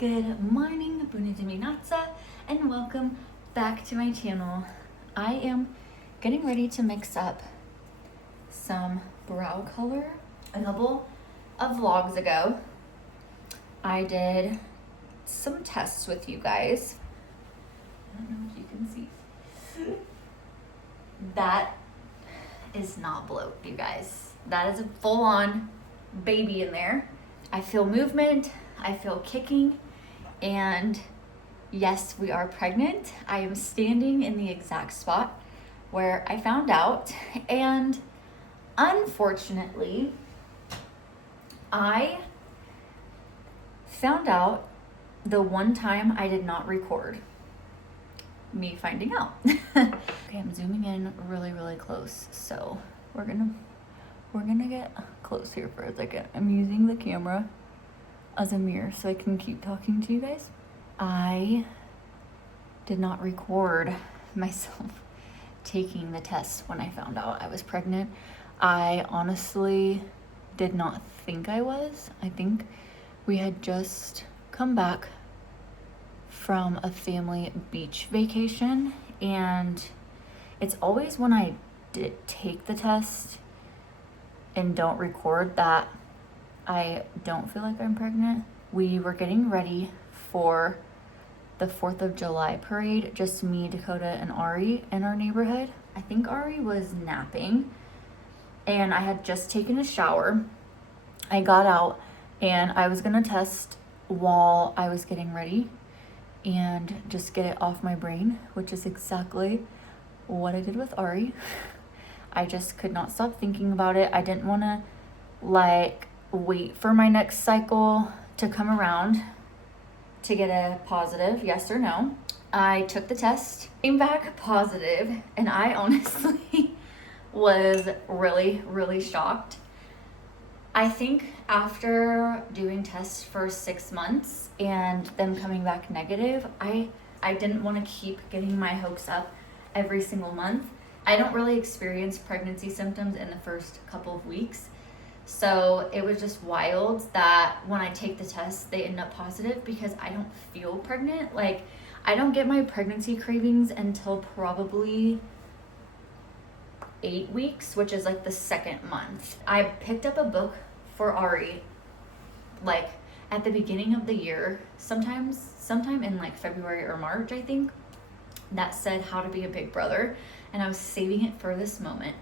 Good morning, Bunidimi and welcome back to my channel. I am getting ready to mix up some brow color. A couple of vlogs ago, I did some tests with you guys. I don't know if you can see. That is not bloat, you guys. That is a full-on baby in there. I feel movement, I feel kicking, and yes, we are pregnant. I am standing in the exact spot where I found out, and unfortunately, I found out the one time I did not record me finding out. Okay, I'm zooming in really close, so we're gonna get close here for a second. I'm using the camera as a mirror so I can keep talking to you guys. I did not record myself taking the test when I found out I was pregnant. I honestly did not think I was. I think we had just come back from a family beach vacation, and it's always when I did take the test and don't record that I don't feel like I'm pregnant. We were getting ready for the 4th of July parade, just me, Dakota, and Ari in our neighborhood. I think Ari was napping, and I had just taken a shower. I got out, and I was gonna test while I was getting ready and just get it off my brain, which is exactly what I did with Ari. I just could not stop thinking about it. I didn't want to wait for my next cycle to come around to get a positive yes or no. I took the test, came back positive, and I honestly was really shocked. I think after doing tests for 6 months and them coming back negative, I didn't want to keep getting my hopes up every single month. I don't really experience pregnancy symptoms in the first couple of weeks. So it was just wild that when I take the test, they end up positive because I don't feel pregnant. Like, I don't get my pregnancy cravings until probably 8 weeks, which is like the second month. I picked up a book for Ari, like at the beginning of the year, sometime in like February or March, I think, that said how to be a big brother, and I was saving it for this moment.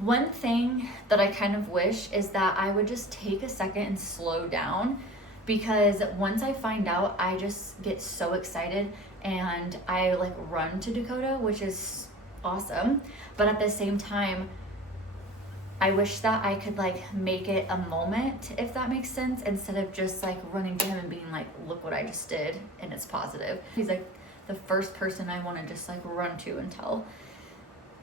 One thing that I kind of wish is that I would just take a second and slow down, because once I find out, I just get so excited and I like run to Dakota, which is awesome. But at the same time, I wish that I could like make it a moment, if that makes sense, instead of just like running to him and being like, look what I just did and it's positive. He's like the first person I want to just like run to and tell.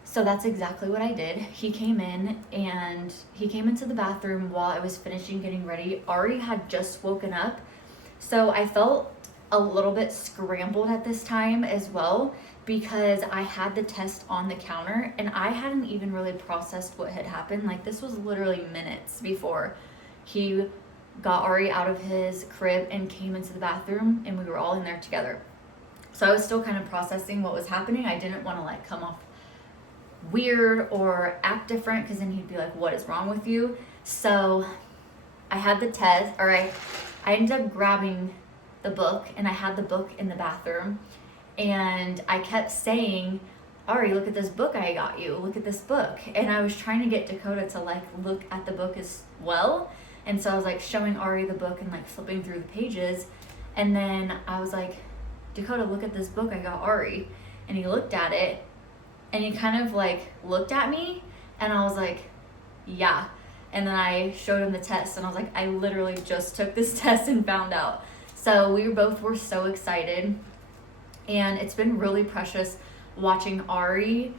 So that's exactly what I did. He came in and he came into the bathroom while I was finishing getting ready. Ari had just woken up, so I felt a little bit scrambled at this time as well, because I had the test on the counter and I hadn't even really processed what had happened. Like, this was literally minutes before he got Ari out of his crib and came into the bathroom, and we were all in there together. So I was still kind of processing what was happening. I didn't want to like come off weird or act different, because then he'd be like, what is wrong with you? So I had the test, or I ended up grabbing the book, and I had the book in the bathroom, and I kept saying, Ari, look at this book I got you, look at this book. And I was trying to get Dakota to like look at the book as well, and so I was like showing Ari the book and like flipping through the pages, and then I was like, Dakota, look at this book I got Ari. And he looked at it, and he kind of like looked at me, and I was like, yeah. And then I showed him the test, and I was like, I literally just took this test and found out. So we both were so excited, and it's been really precious watching Ari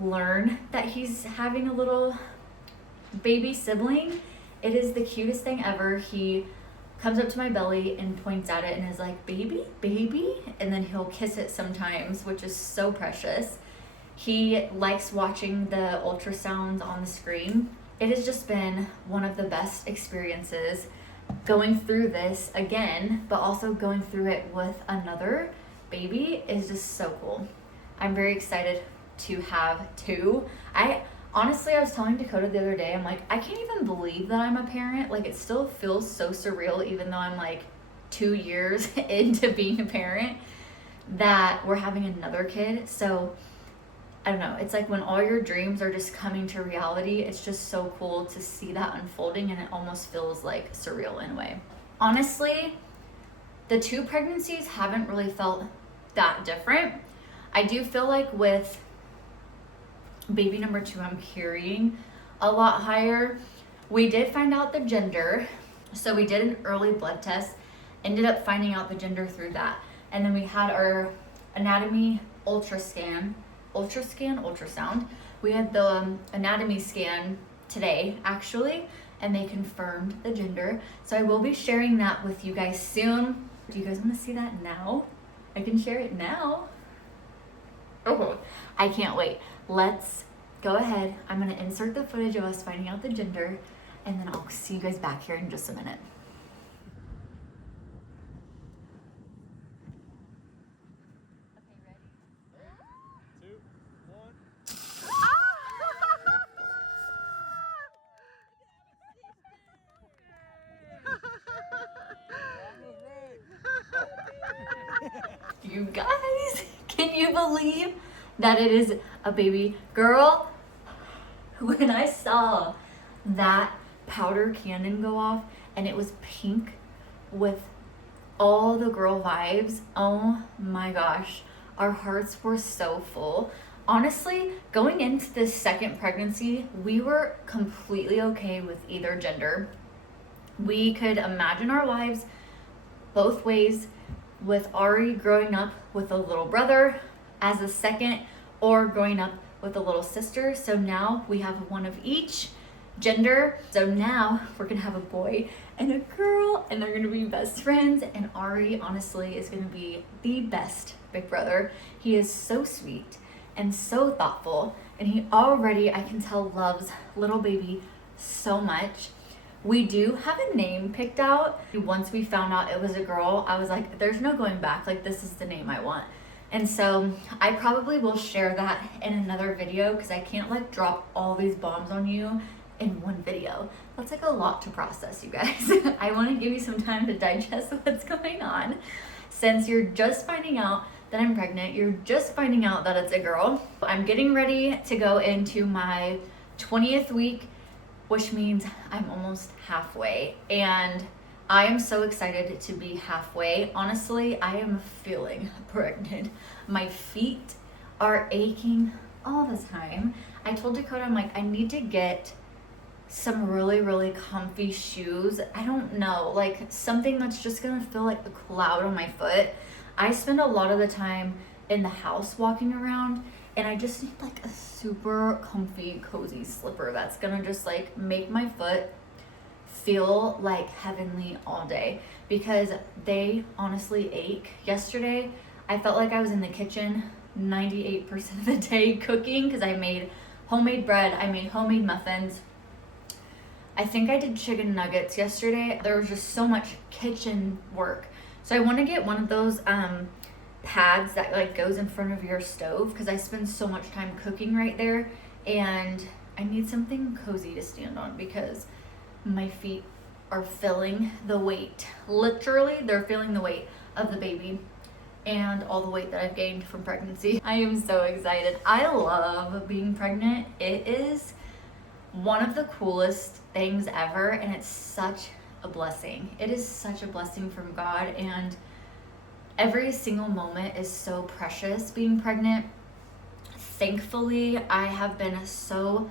learn that he's having a little baby sibling. It is the cutest thing ever. He comes up to my belly and points at it and is like, baby, baby, and then he'll kiss it sometimes, which is so precious. He likes watching the ultrasounds on the screen. It has just been one of the best experiences going through this again, but also going through it with another baby is just so cool. I'm very excited to have two. Honestly, I was telling Dakota the other day, I'm like, I can't even believe that I'm a parent. Like, it still feels so surreal, even though I'm like 2 years into being a parent, that we're having another kid. So I don't know, it's like when all your dreams are just coming to reality, it's just so cool to see that unfolding, and it almost feels like surreal in a way. Honestly, the 2 pregnancies haven't really felt that different. I do feel like with baby number 2, I'm carrying a lot higher. We did find out the gender. So we did an early blood test, ended up finding out the gender through that. And then we had our anatomy ultrasound. We had the anatomy scan today, actually, and they confirmed the gender. So I will be sharing that with you guys soon. Do you guys want to see that now? I can share it now. Oh, I can't wait. Let's go ahead. I'm going to insert the footage of us finding out the gender, and then I'll see you guys back here in just a minute. You guys, can you believe that it is a baby girl? When I saw that powder cannon go off and it was pink with all the girl vibes, oh my gosh, our hearts were so full. Honestly, going into this second pregnancy, we were completely okay with either gender. We could imagine our lives both ways, with Ari growing up with a little brother as a second, or growing up with a little sister. So now we have one of each gender. So now we're gonna have a boy and a girl, and they're gonna be best friends. And Ari, honestly, is gonna be the best big brother. He is so sweet and so thoughtful, and he already, I can tell, loves little baby so much. We do have a name picked out. Once we found out it was a girl, I was like, there's no going back. Like, this is the name I want. And so I probably will share that in another video, because I can't like drop all these bombs on you in one video. That's like a lot to process, you guys. I want to give you some time to digest what's going on. Since you're just finding out that I'm pregnant, you're just finding out that it's a girl. I'm getting ready to go into my 20th week, which means I'm almost halfway, and I am so excited to be halfway. Honestly, I am feeling pregnant. My feet are aching all the time. I told Dakota, I'm like, I need to get some really, really comfy shoes. I don't know, like something that's just gonna feel like a cloud on my foot. I spend a lot of the time in the house walking around, and I just need like a super comfy, cozy slipper that's gonna just like make my foot feel like heavenly all day, because they honestly ache. Yesterday, I felt like I was in the kitchen 98% of the day cooking, because I made homemade bread, I made homemade muffins. I think I did chicken nuggets yesterday. There was just so much kitchen work. So I want to get one of those pads that like goes in front of your stove, because I spend so much time cooking right there, and I need something cozy to stand on, because my feet are feeling the weight. Literally, they're feeling the weight of the baby and all the weight that I've gained from pregnancy. I am so excited. I love being pregnant. It is one of the coolest things ever, and it's such a blessing. It is such a blessing from God, and every single moment is so precious being pregnant. Thankfully, I have been so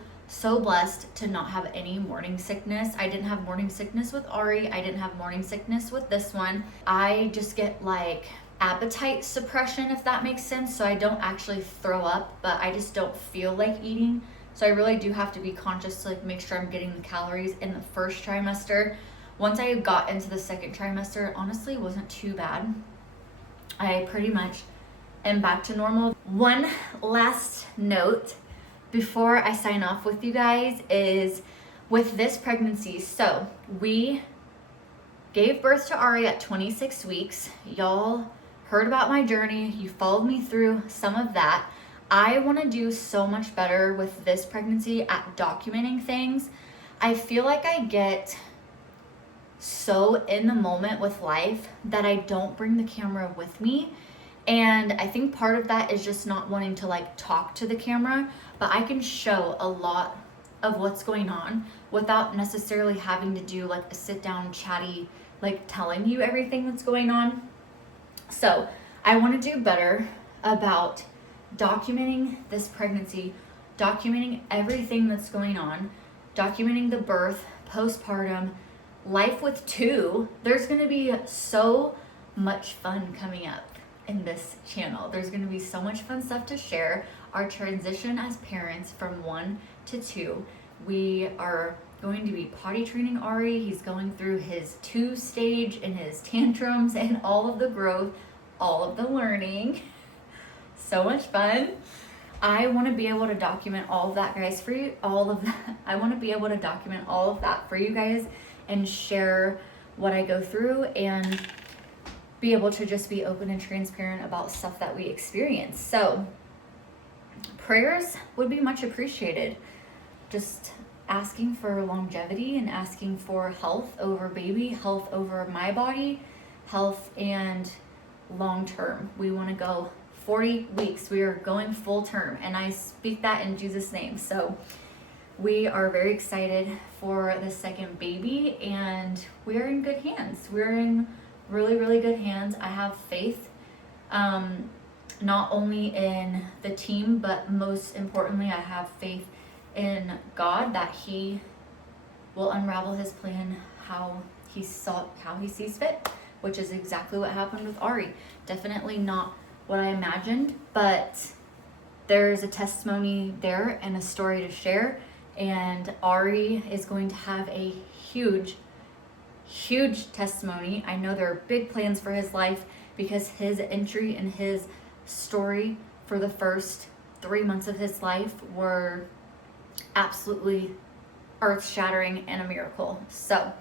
blessed to not have any morning sickness. I didn't have morning sickness with Ari. I didn't have morning sickness with this one. I just get like appetite suppression, if that makes sense. So I don't actually throw up, but I just don't feel like eating. So I really do have to be conscious to like make sure I'm getting the calories in the first trimester. Once I got into the second trimester, honestly, it wasn't too bad. I pretty much am back to normal. One last note before I sign off with you guys is with this pregnancy. So we gave birth to Ari at 26 weeks. Y'all heard about my journey. You followed me through some of that. I want to do so much better with this pregnancy at documenting things. I feel like I get so in the moment with life that I don't bring the camera with me. And I think part of that is just not wanting to like talk to the camera, but I can show a lot of what's going on without necessarily having to do like a sit down chatty, like telling you everything that's going on. So I want to do better about documenting this pregnancy, documenting everything that's going on, documenting the birth, postpartum, life with two. There's going to be so much fun coming up in this channel. There's going to be so much fun stuff to share. Our transition as parents from 1 to 2. We are going to be potty training Ari. He's going through his 2 stage and his tantrums and all of the growth, all of the learning. So much fun. I want to be able to document all of that, guys, for you. I want to be able to document all of that for you guys and share what I go through and be able to just be open and transparent about stuff that we experience. So prayers would be much appreciated. Just asking for longevity and asking for health over baby, health over my body, health and long term. We want to go 40 weeks. We are going full term, and I speak that in Jesus' name. So we are very excited for the second baby, and we're in good hands. We're in really, really good hands. I have faith, not only in the team, but most importantly, I have faith in God that He will unravel His plan how He sees fit, which is exactly what happened with Ari. Definitely not what I imagined, but there's a testimony there and a story to share. And Ari is going to have a huge testimony. I know there are big plans for his life because his entry and his story for the first 3 months of his life were absolutely earth-shattering and a miracle. So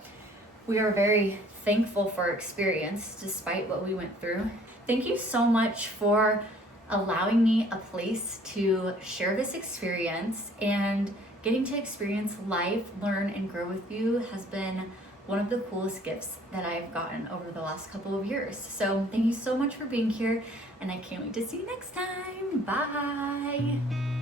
we are very thankful for experience despite what we went through. Thank you so much for allowing me a place to share this experience, and getting to experience life, learn, and grow with you has been one of the coolest gifts that I've gotten over the last couple of years. So thank you so much for being here, and I can't wait to see you next time. Bye.